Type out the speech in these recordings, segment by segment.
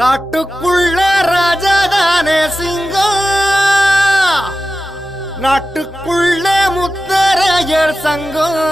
காட்டுக்குள்ள ராஜாதானே சிங்கம், நாட்டுக்குள்ள முத்தரையர் சங்கம்.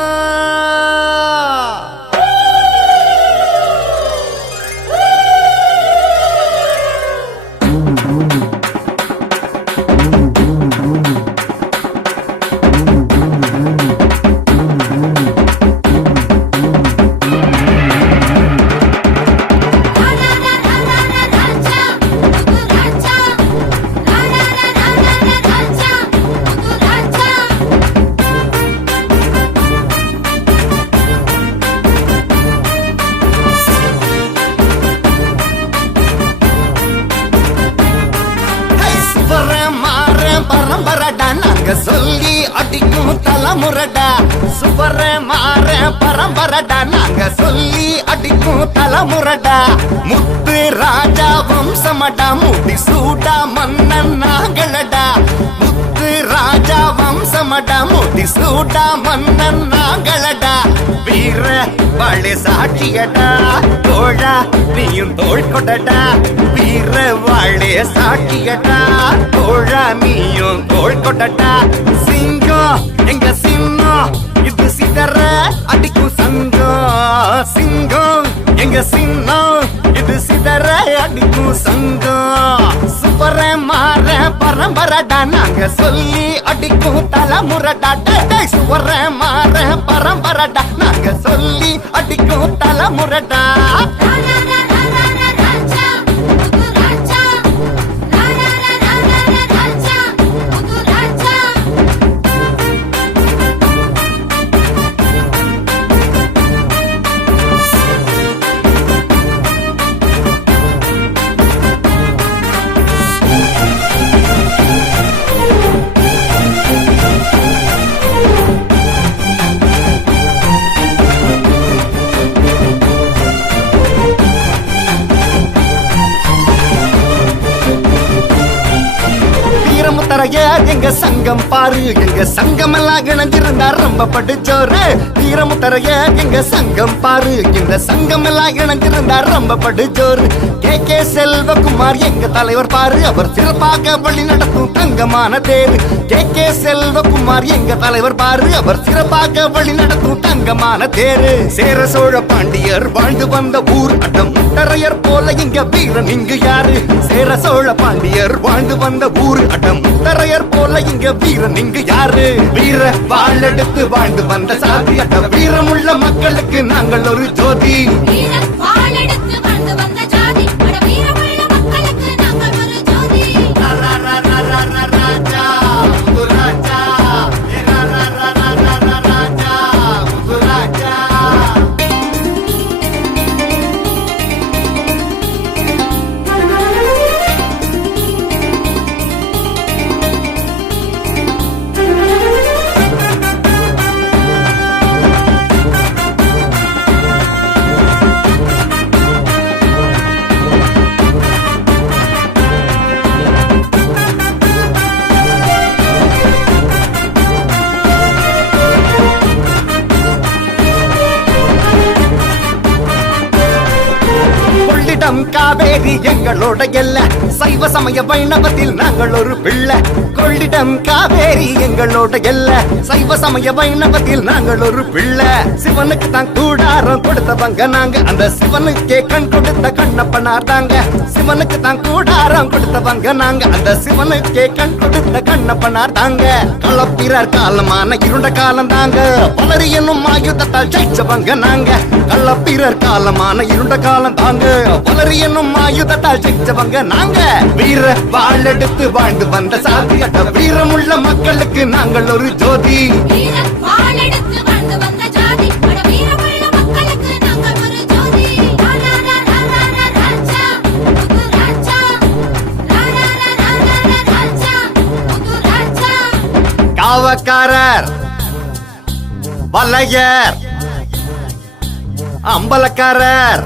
பரம்பரடா நாங்க சொல்லி அடிக்கும் தலைமுறடா, சுவர மாற பரம்பரடா நாங்க சொல்லி அடிக்கும் தலைமுறடா. முத்து ராஜா வம்சமடா, முடி சூடா மன்னன் நாங்களடா. முத்து ராஜா வம்சமடா, முடி சூடா மன்னன் நாங்களடா. வீர வாழை சாட்சியடா, தோழா நீயும் தோள் கொடடா. வீர வாழை சாட்சியடா, தோழா நீயும் தோள் கொடடா. சிங்கம் எங்க சின்னம், இது சிதற அடிக்கும் சங்கம். சிங்கம் எங்க சின்னம், இது சிதற அடிக்கும் சங்கம். சுப்பர மாற பரம்பரடா நாங்க சொல்லி அடிக்கும் தலைமுறடா. சுவர மாற பரம்பரடா நாங்க சொல்லி அடிக்கும் தலைமுறடா. எங்க சங்கம் பாரு, எங்க சங்கம் எல்லாம் இணைஞ்சிருந்தா ரொம்ப படுச்சோரு. வீரமுத்தரைய எங்க சங்கம் பாரு, எங்க சங்கம் எல்லாம் இணைஞ்சிருந்தா ரொம்ப படுச்சோரு. கே செல்வகுமார் எங்க தலைவர் பாரு, அவர் சிறப்பாக வழி நடத்தும் தங்கமான தேரு. கே செல்வகுமார் எங்க தலைவர் பாரு, அவர் சிறப்பாக வழி நடத்தும் தங்கமான தேரு. சேர சோழ பாண்டியர் வாழ்ந்து வந்த ஊர் அடம், முத்தரையர் போல இங்க வீரன் இங்கு யாரு. சேர சோழ பாண்டியர் வாழ்ந்து வந்த ஊர் அடம், முத்தரையர் போல இங்க வீரன் இங்கு யாரு. வீர வாழெடுத்து வாழ்ந்து வந்த சாதி அட, வீரமுள்ள மக்களுக்கு நாங்கள் ஒரு ஜோதி. காவேரி எங்களோட எல்ல, சைவ சமய வைணவத்தில் நாங்கள் ஒரு பிள்ளை. கொள்ளிடம் காவேரி எங்களோட எல்ல, சைவ சமய வைணவத்தில் நாங்கள் ஒரு பிள்ளை. சிவனுக்கு தான் கூடாரம் கொடுத்தவங்க நாங்க, அந்த சிவனுக்கே கண் கொடுத்த கண்ணப்பனார் தாங்க. சிவனுக்கு தான் கூடாரம் கொடுத்தவங்க நாங்க, அந்த சிவனுக்கே கண் கொடுத்த கண்ணப்பனார் தாங்க. களப்பிரர் காலமான இருண்ட காலம் தாங்க, பலரி என்னும் ஆயுதத்தால் ஜெயிச்சவங்க நாங்க. களப்பிரர் காலமான இருண்ட காலம் தாங்க, பலரி என்னும் ஆயுதத்தால் ஜெயிச்சவங்க நாங்க. வீர வாழெடுத்து வாழ்ந்து வந்த சாதி அட, வீரமுள்ள மக்களுக்கு நாங்கள் ஒரு ஜோதி. காவக்காரர், வலையர், அம்பலக்காரர்,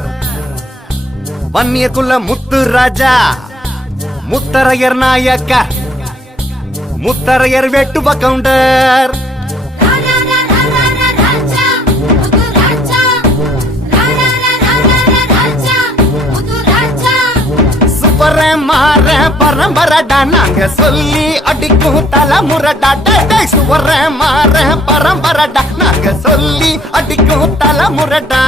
வன்னியக்குள்ள முத்து ராஜா, முத்தரையர் நாயக்கர், முத்தரையர் வெட்டுவ கவுண்டர். சுவர மாற பரம்பரடா நாங்க சொல்லி அடிக்கும் தலைமுறடா சுவர மாற பரம்பரடா நாங்க சொல்லி அடிக்கும் தலைமுறடா